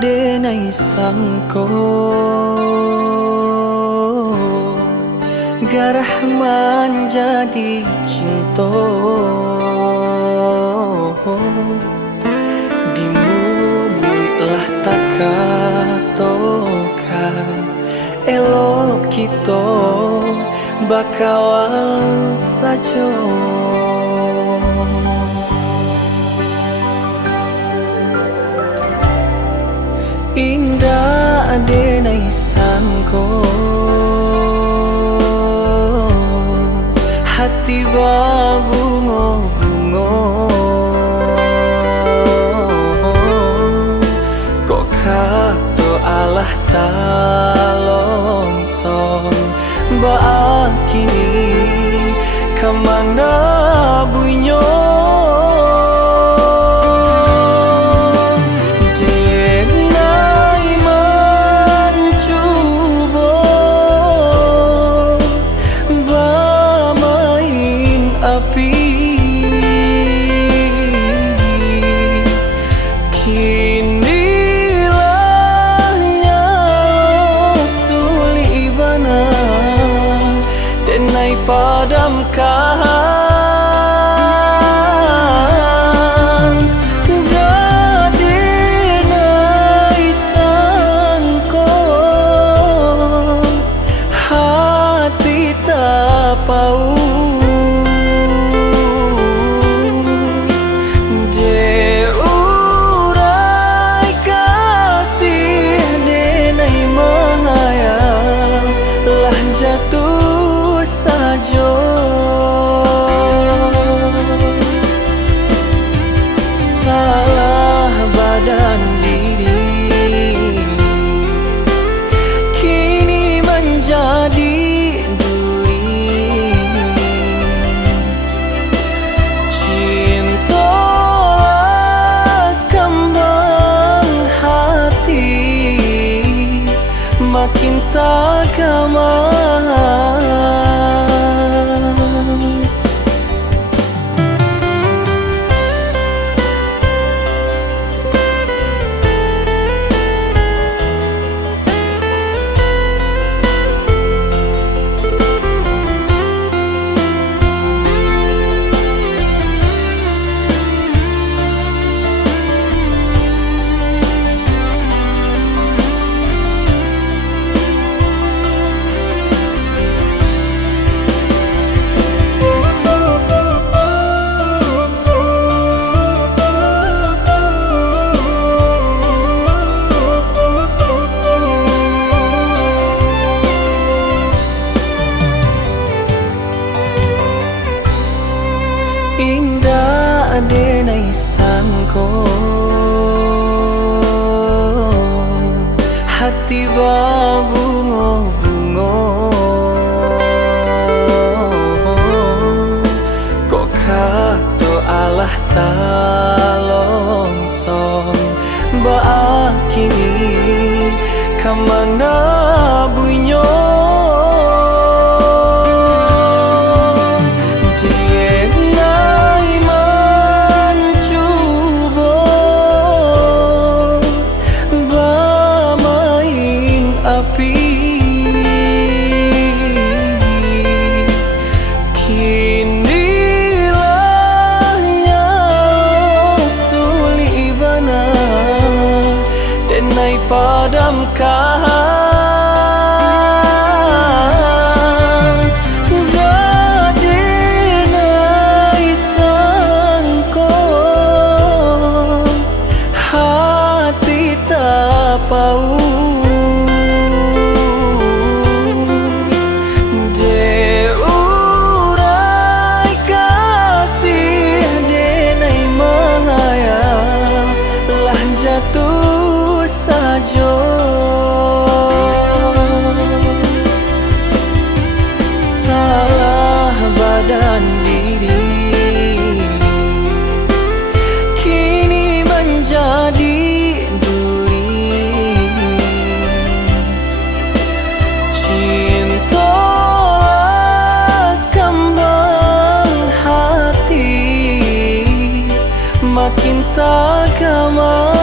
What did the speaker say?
denai sangko garah menjadi cinta dimulailah tak katokan elok kita bakawan saja. Indah denai sangko hati babungo-bungo kok kato Allah talonsong baak kini kemana bunyo padamkan denai sangko hati tak pau de urai kasih denai mahaya lah jatuh saja. Salah badan diri kini menjadi duri, cinta kembang hati makin tak aman. Indah denai sangko hati babungo-bungo kok kato Allah talonsong baak kini kemana bunyo padamkan denai sangko hati tak pau de urai kasih denai mahaya lah jatuh saja. Salah badan diri kini menjadi duri, cinta kembang hati makin tak aman.